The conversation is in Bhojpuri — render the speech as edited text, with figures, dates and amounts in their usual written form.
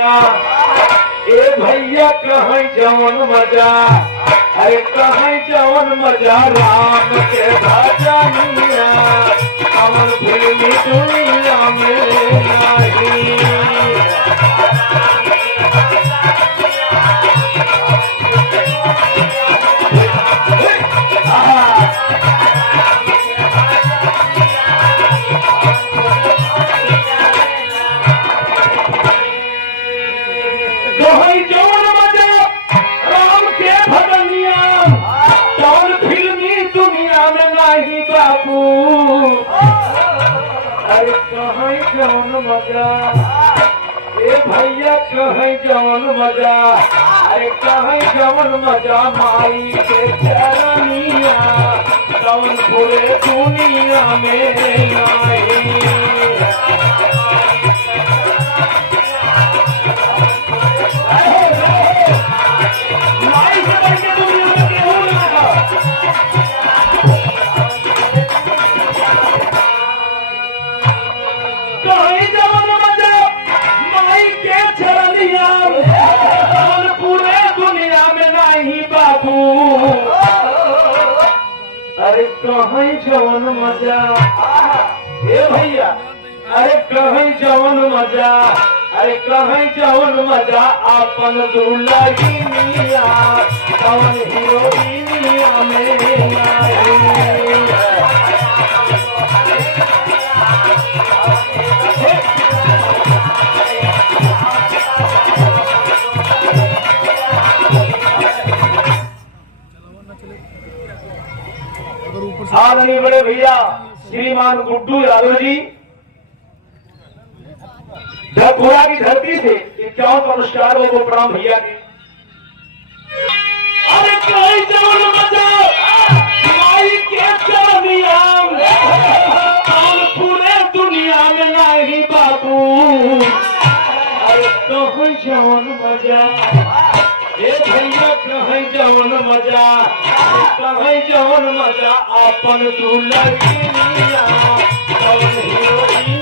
ए भैया कहीं जवन मजा, अरे कहीं जवन मजा राम के भजनिया अमर फिल्मी दुनिया में नहीं। कहीं जवन मजा राम के भजनिया जवन फिल्मी दुनिया में नहीं बाबू। अरे कहीं जवन मजा, ए भैया कहीं जवन मजा, अरे कहीं जवन मजा माई के चरनिया जवन पूरे दुनिया में नहीं। कहीं जवन मजा माई के चरनिया जवन पूरे दुनिया में नहीं बाबू। अरे कहीं जवन मजा, ए भैया अरे कहीं जवन मजा, अरे कहीं जवन मजा अपन दुल्हनिया जवन हीरोइनिया में नहीं। आदरणीय बड़े भैया श्रीमान गुड्डू यादव जी धरपुरा की धरती से 51 पुरस्कार वो प्रणाम भैया के। अरे कहीं जवन मजा माई के चरनिया पूरे दुनिया में नहीं बाबू। अरे कहीं जवन मजा, ए भैया कहीं जवन मजा, कहीं जवन मजा अपन दुल्हनिया जवन हीरोइनिया